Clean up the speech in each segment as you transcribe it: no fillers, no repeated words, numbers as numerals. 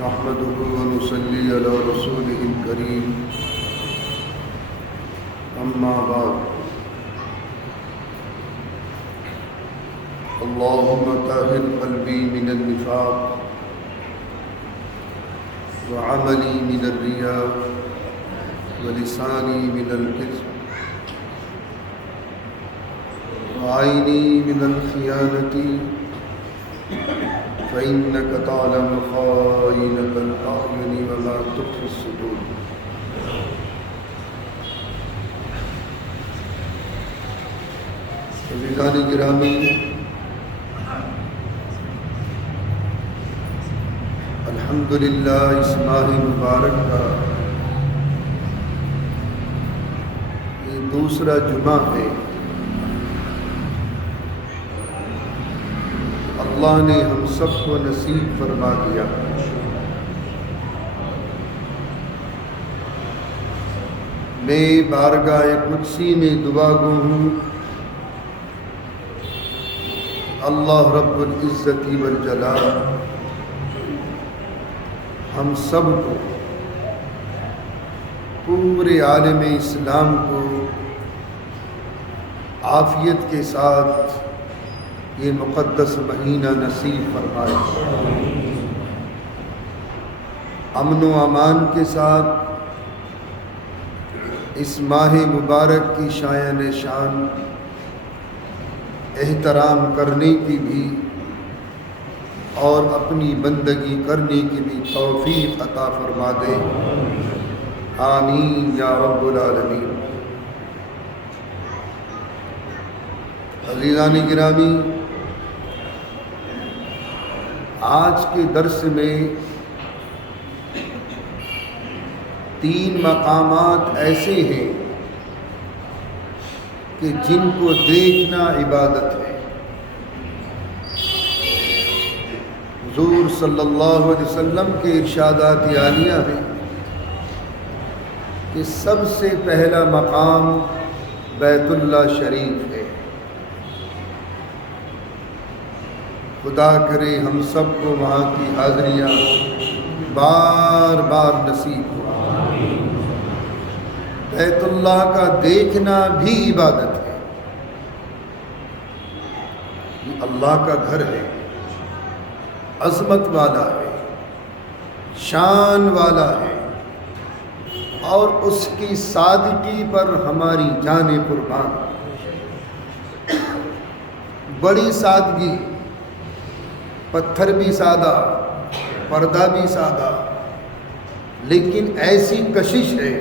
نحمده ونصلي على رسوله الكريم أما بعد اللهم طهر قلبي من النفاق وعملي من الرياء ولساني من الكذب وعيني من الخيانة فإنك تعلم خائنة الأعين وما تخفي الصدور. عزیزان گرامی، الحمدللہ اس ماہ مبارک کا یہ دوسرا جمعہ ہے۔ اللہ نے ہم سب کو نصیب فرما دیا۔ میں بارگاہ قدسی میں دعا گو ہوں، اللہ رب العزت والجلال ہم سب کو، پورے عالم اسلام کو عافیت کے ساتھ یہ مقدس مہینہ نصیب فرمائے، امن و امان کے ساتھ اس ماہ مبارک کی شایان شان احترام کرنے کی بھی اور اپنی بندگی کرنے کی بھی توفیق عطا فرما دے، آمین یا رب العالمین۔ عزیزان گرامی، آج کے درس میں 3 مقامات ایسے ہیں کہ جن کو دیکھنا عبادت ہے۔ حضور صلی اللہ علیہ وسلم کے ارشادات عالیہ ہیں کہ سب سے پہلا مقام بیت اللہ شریف ہے۔ خدا کرے ہم سب کو وہاں کی حاضریاں بار بار نصیب ہو۔ بیت اللہ کا دیکھنا بھی عبادت ہے۔ یہ اللہ کا گھر ہے، عظمت والا ہے، شان والا ہے، اور اس کی سادگی پر ہماری جانیں قربان۔ بڑی سادگی، پتھر بھی سادہ، پردہ بھی سادہ، لیکن ایسی کشش ہے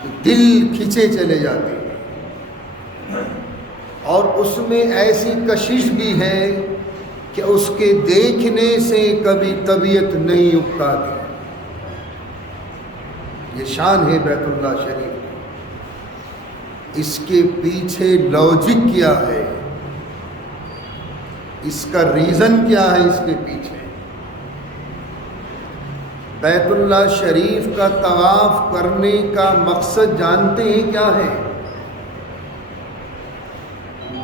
کہ دل کھنچے چلے جاتے ہیں، اور اس میں ایسی کشش بھی ہے کہ اس کے دیکھنے سے کبھی طبیعت نہیں اکتاتی۔ یہ شان ہے بیت اللہ شریف۔ اس کے پیچھے لاجک کیا ہے، اس کا ریزن کیا ہے اس کے پیچھے؟ بیت اللہ شریف کا طواف کرنے کا مقصد جانتے ہیں کیا ہے؟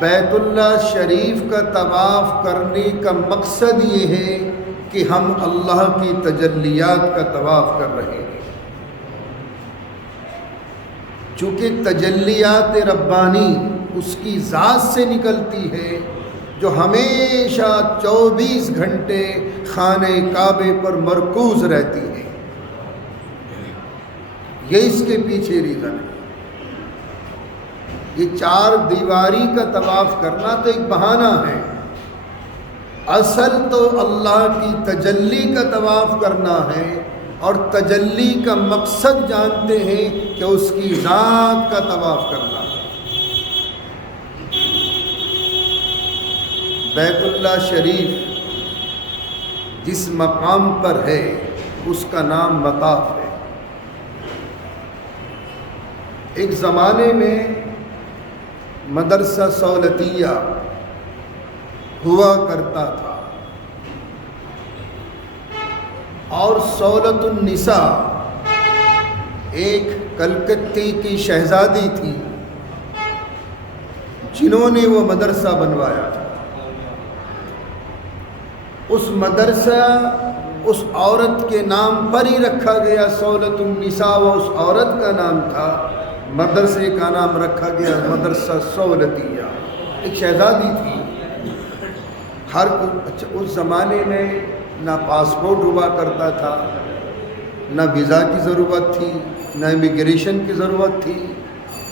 بیت اللہ شریف کا طواف کرنے کا مقصد یہ ہے کہ ہم اللہ کی تجلیات کا طواف کر رہے ہیں۔ چونکہ تجلیات ربانی اس کی ذات سے نکلتی ہے جو ہمیشہ 24 گھنٹے خانہ کعبے پر مرکوز رہتی ہے۔ یہ اس کے پیچھے ریزن ہے۔ یہ 4 دیواری کا طواف کرنا تو ایک بہانہ ہے، اصل تو اللہ کی تجلی کا طواف کرنا ہے، اور تجلی کا مقصد جانتے ہیں کہ اس کی ذات کا طواف کرنا ہے۔ بیت اللہ شریف جس مقام پر ہے اس کا نام مطاف ہے۔ ایک زمانے میں مدرسہ سولتیہ ہوا کرتا تھا، اور سولت النساء ایک کلکتے کی شہزادی تھی جنہوں نے وہ مدرسہ بنوایا تھا۔ اس مدرسہ اس عورت کے نام پر ہی رکھا گیا، سولۃ النساء، وہ اس عورت کا نام تھا، مدرسے کا نام رکھا گیا مدرسہ سولتیہ۔ ایک شہزادی تھی، اچھا اس زمانے میں نہ پاسپورٹ ہوا کرتا تھا، نہ ویزا کی ضرورت تھی، نہ امیگریشن کی ضرورت تھی،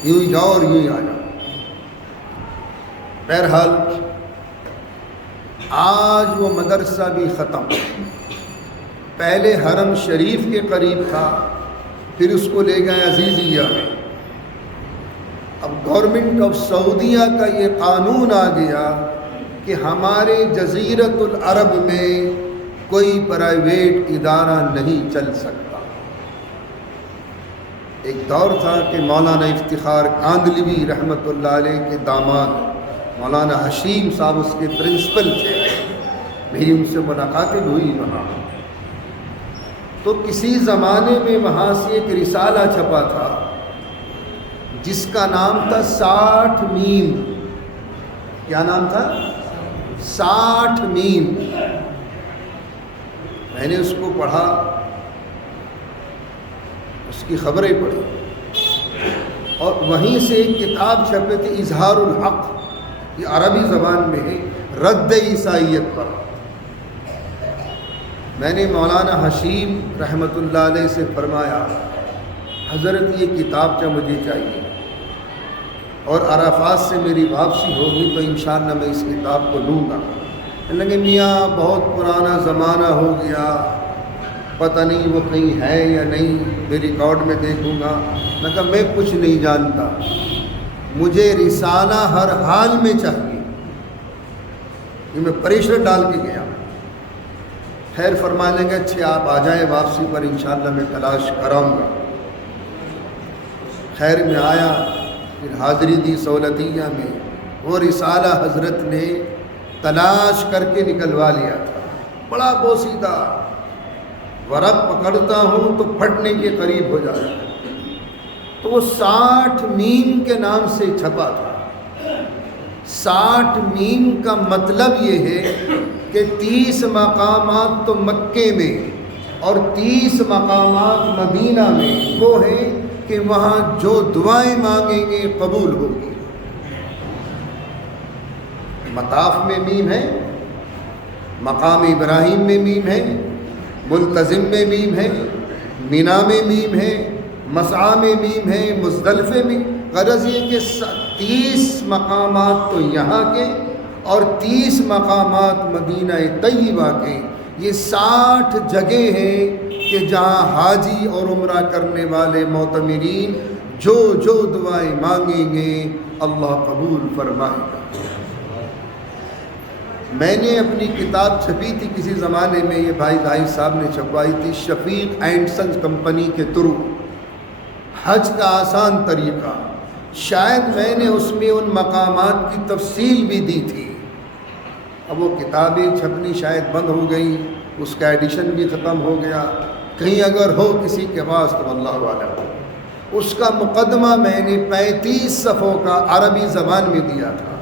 یوں ہی جاؤ اور یوں ہی آ جاؤ۔ بہرحال آج وہ مدرسہ بھی ختم، پہلے حرم شریف کے قریب تھا، پھر اس کو لے گئے عزیزیہ میں۔ اب گورنمنٹ آف سعودیہ کا یہ قانون آ گیا کہ ہمارے جزیرۃ العرب میں کوئی پرائیویٹ ادارہ نہیں چل سکتا۔ ایک دور تھا کہ مولانا افتخار کاندھلوی رحمۃ اللہ علیہ کے داماد مولانا حشیم صاحب اس کے پرنسپل تھے، میری ان سے ملاقاتیں ہوئی وہاں۔ تو کسی زمانے میں وہاں سے ایک رسالہ چھپا تھا جس کا نام تھا 60 میم۔ کیا نام تھا؟ 60 میم۔ میں نے اس کو پڑھا، اس کی خبریں پڑھی، اور وہیں سے ایک کتاب چھپے تھی اظہار الحق، یہ عربی زبان میں ہے، رد عیسائیت پر۔ میں نے مولانا حشیم رحمۃ اللہ علیہ سے فرمایا حضرت یہ کتاب مجھے چاہیے، اور عرفات سے میری واپسی ہوگی تو انشاءاللہ میں اس کتاب کو لوں گا۔ لگے میاں بہت پرانا زمانہ ہو گیا، پتہ نہیں وہ کہیں ہے یا نہیں، میں ریکارڈ میں دیکھوں گا۔ میں کہا میں کچھ نہیں جانتا، مجھے رسالہ ہر حال میں چاہیے۔ یہ میں پریشر ڈال کے گیا۔ خیر فرمانے لگے اچھے آپ آ جائیں واپسی پر، انشاءاللہ میں تلاش کراؤں گا۔ خیر میں آیا، پھر حاضری دی سولتیہ میں، وہ رسالہ حضرت نے تلاش کر کے نکلوا لیا تھا، بڑا بوسیدہ، ورق پکڑتا ہوں تو پھٹنے کے قریب ہو جاتا ہے۔ تو وہ 60 میم کے نام سے چھپا تھا۔ 60 میم کا مطلب یہ ہے کہ 30 مقامات تو مکے میں اور 30 مقامات مدینہ میں وہ ہیں کہ وہاں جو دعائیں مانگیں گے قبول ہوگی۔ مطاف میں میم ہے، مقام ابراہیم میں میم ہے، ملتزم میں میم ہے، مینا میں میم ہے، مسعی میں میم ہے، مزدلفے میں۔ غرض یہ کہ 30 مقامات تو یہاں کے اور 30 مقامات مدینہ طیبہ کے، یہ 60 جگہ ہیں کہ جہاں حاجی اور عمرہ کرنے والے معتمرین جو جو دعائیں مانگیں گے اللہ قبول فرمائے گا۔ میں نے اپنی کتاب چھپی تھی کسی زمانے میں، یہ بھائی دائی صاحب نے چھپوائی تھی، شفیق اینڈ سنز کمپنی کے تھرو، حج کا آسان طریقہ۔ شاید میں نے اس میں ان مقامات کی تفصیل بھی دی تھی۔ اب وہ کتابیں چھپنی شاید بند ہو گئی، اس کا ایڈیشن بھی ختم ہو گیا، کہیں اگر ہو کسی کے پاس تو اللہ عالم۔ اس کا مقدمہ میں نے 35 صفحوں کا عربی زبان میں دیا تھا،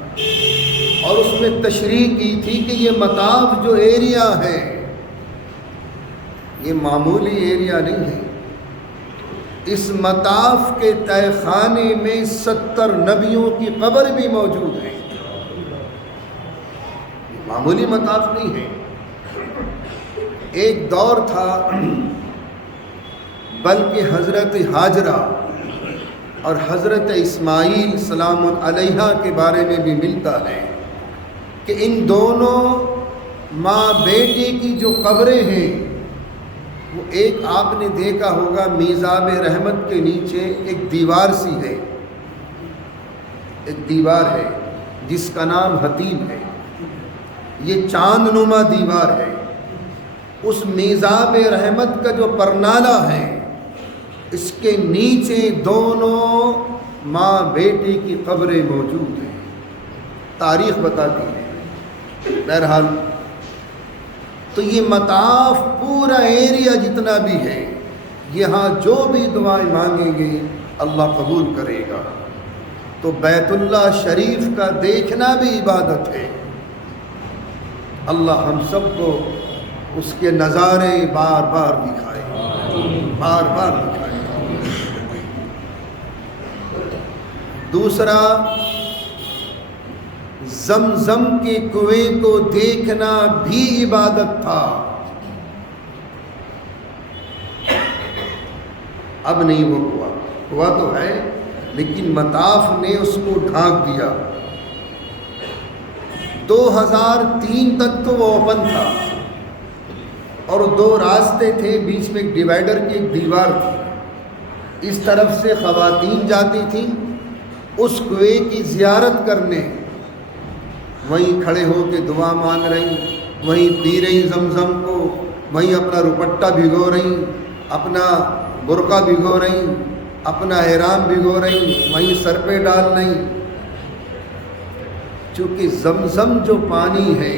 اور اس میں تشریح کی تھی کہ یہ مطاف جو ایریا ہے یہ معمولی ایریا نہیں ہے۔ اس مطاف کے تہہ خانے میں 70 نبیوں کی قبر بھی موجود ہے، معمولی مطاف نہیں ہے۔ ایک دور تھا بلکہ حضرت ہاجرہ اور حضرت اسماعیل سلام علیہ کے بارے میں بھی ملتا ہے کہ ان دونوں ماں بیٹے کی جو قبریں ہیں وہ ایک آپ نے دیکھا ہوگا میزاب رحمت کے نیچے ایک دیوار سی ہے، ایک دیوار ہے جس کا نام حتیم ہے، یہ چاند نما دیوار ہے۔ اس میزاب رحمت کا جو پرنالہ ہے اس کے نیچے دونوں ماں بیٹے کی قبریں موجود ہیں، تاریخ بتاتی ہے۔ بہرحال تو یہ مطاف پورا ایریا جتنا بھی ہے، یہاں جو بھی دعائیں مانگیں گے اللہ قبول کرے گا۔ تو بیت اللہ شریف کا دیکھنا بھی عبادت ہے، اللہ ہم سب کو اس کے نظارے بار بار دکھائے، بار بار دکھائے۔ دوسرا، زمزم کے کنویں کو دیکھنا بھی عبادت تھا، اب نہیں وہ ہوا تو ہے لیکن مطاف نے اس کو ڈھانک دیا۔ 2003 تک تو وہ اوپن تھا اور 2 راستے تھے، بیچ میں ایک ڈیوائیڈر کی ایک دیوار تھی، اس طرف سے خواتین جاتی تھیں اس کنویں کی زیارت کرنے، وہیں کھڑے ہو کے دعا مانگ رہی، وہیں پی رہی زمزم کو، وہیں اپنا روپٹہ بھگو رہی، اپنا برقع بھگو رہی، اپنا احرام بھگو رہی، وہیں سر پہ ڈال رہی۔ چونکہ زمزم جو پانی ہے،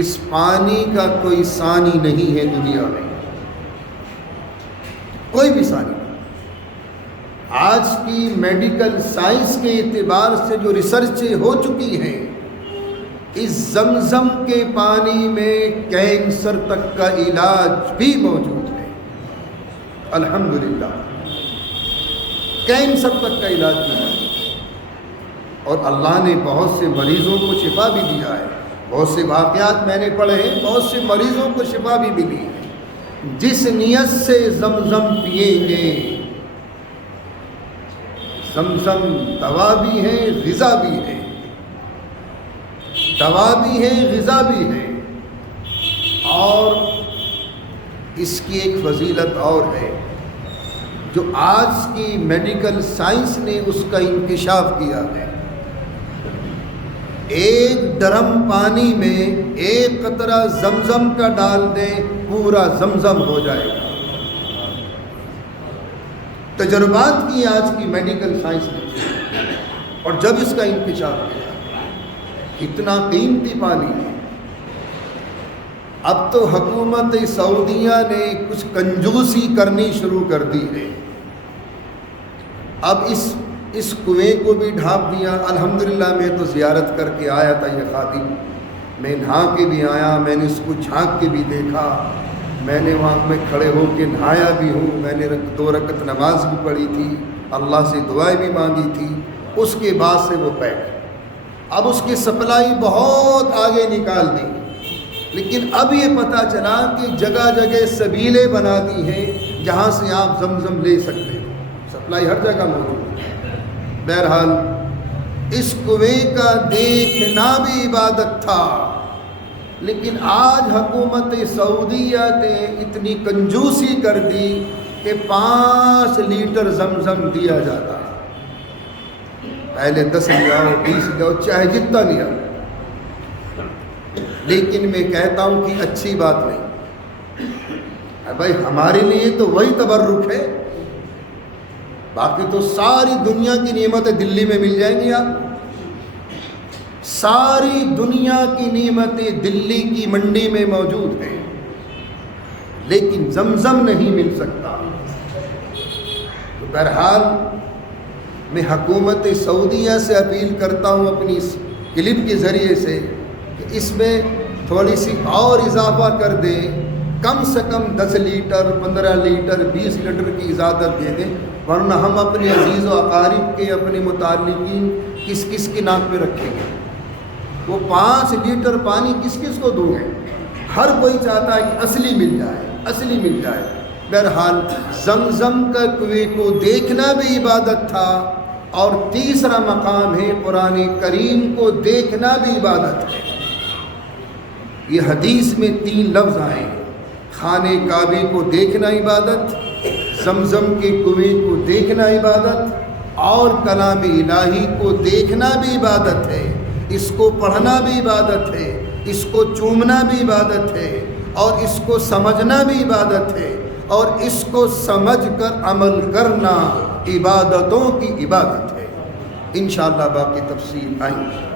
اس پانی کا کوئی ثانی نہیں ہے دنیا میں، کوئی بھی ثانی نہیں۔ آج کی میڈیکل سائنس کے اعتبار سے جو ریسرچیں ہو چکی ہیں، اس زمزم کے پانی میں کینسر تک کا علاج بھی موجود ہے، الحمدللہ کینسر تک کا علاج بھی ہے، اور اللہ نے بہت سے مریضوں کو شفا بھی دیا ہے۔ بہت سے واقعات میں نے پڑھے ہیں، بہت سے مریضوں کو شفا بھی ملی ہے۔ جس نیت سے زمزم پئیں گے، زمزم دوا بھی ہے غذا بھی ہے، دوا بھی ہے غذا بھی ہے، اور اس کی ایک فضیلت اور ہے جو آج کی میڈیکل سائنس نے اس کا انکشاف کیا ہے۔ 1 ڈرم پانی میں 1 قطرہ زمزم کا ڈال دیں، پورا زمزم ہو جائے گا۔ تجربات کی آج کی میڈیکل سائنس نے، اور جب اس کا انکشاف کیا، اتنا قیمتی پانی ہے۔ اب تو حکومت سعودیہ نے کچھ کنجوسی کرنی شروع کر دی ہے، اب اس کنویں کو بھی ڈھانپ دیا۔ الحمدللہ میں تو زیارت کر کے آیا تھا، یہ خادم، میں نہا کے بھی آیا، میں نے اس کو جھانک کے بھی دیکھا، میں نے وہاں میں کھڑے ہو کے نہایا بھی ہوں، میں نے 2 رکعت نماز بھی پڑھی تھی، اللہ سے دعائیں بھی مانگی تھی۔ اس کے بعد سے وہ پیک، اب اس کی سپلائی بہت آگے نکال دی، لیکن اب یہ پتہ چلا کہ جگہ جگہ سبیلیں بنا دی ہیں جہاں سے آپ زمزم لے سکتے ہیں، سپلائی ہر جگہ موجود ہے۔ بہرحال اس کنویں کا دیکھنا بھی عبادت تھا، لیکن آج حکومت سعودیہ نے اتنی کنجوسی کر دی کہ 5 لیٹر زمزم دیا جاتا ہے، پہلے 10 لیاؤ 20 لیاؤ چاہے جتنا لیا، لیکن میں کہتا ہوں کہ اچھی بات نہیں بھائی، ہمارے لیے تو وہی تبرک ہے، باقی تو ساری دنیا کی نعمتیں دلی میں مل جائیں گی، آپ ساری دنیا کی نعمتیں دلی کی منڈی میں موجود ہیں، لیکن زمزم نہیں مل سکتا۔ تو بہرحال میں حکومت سعودیہ سے اپیل کرتا ہوں اپنی اس کلپ کے ذریعے سے کہ اس میں تھوڑی سی اور اضافہ کر دیں، کم سے کم 10 لیٹر 15 لیٹر 20 لیٹر کی اجازت دے دیں، ورنہ ہم اپنے عزیز و اقارب کے، اپنے متعلقین کس کس کی ناک پہ رکھیں گے؟ وہ 5 لیٹر پانی کس کس کو دوں گے؟ ہر کوئی چاہتا ہے کہ اصلی مل جائے، اصلی مل جائے۔ بہرحال زمزم کا کنویں کو دیکھنا بھی عبادت تھا، اور تیسرا مقام ہے قرآن کریم کو دیکھنا بھی عبادت ہے۔ یہ حدیث میں 3 لفظ آئے، خانہ کعبے کو دیکھنا عبادت، زمزم کے کنویں کو دیکھنا عبادت، اور کلام الہی کو دیکھنا بھی عبادت ہے، اس کو پڑھنا بھی عبادت ہے، اس کو چومنا بھی عبادت ہے، اور اس کو سمجھنا بھی عبادت ہے، اور اس کو سمجھ کر عمل کرنا عبادتوں کی عبادت ہے۔ انشاءاللہ باقی تفصیل آئیں گی۔